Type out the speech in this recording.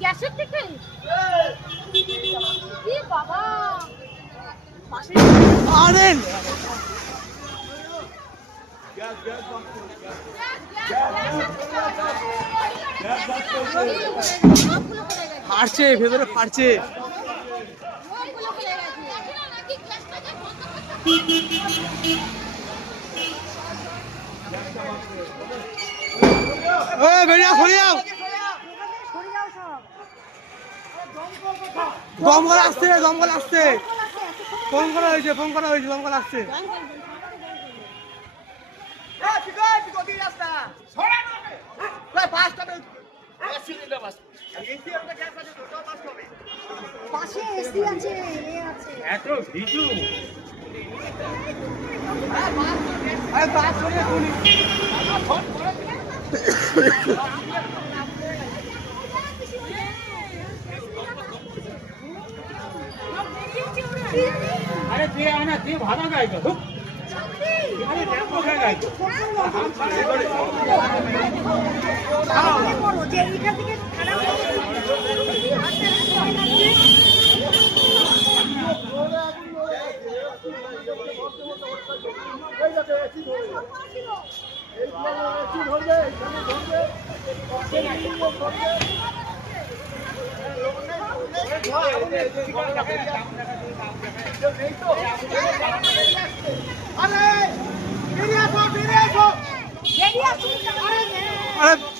গ্যাসের থেকে বাবা আরে ফাটছে ভেতরে ফাটছে বেরিয়া সরে যাও দমকল আসছে দমকল আসছে ফোন করা হয়েছে দমকল আসছে এত ভিজু अरे ते आना ते भागा काय का अरे टेम्पो काय काय যে এটা থেকে খারাপ अरे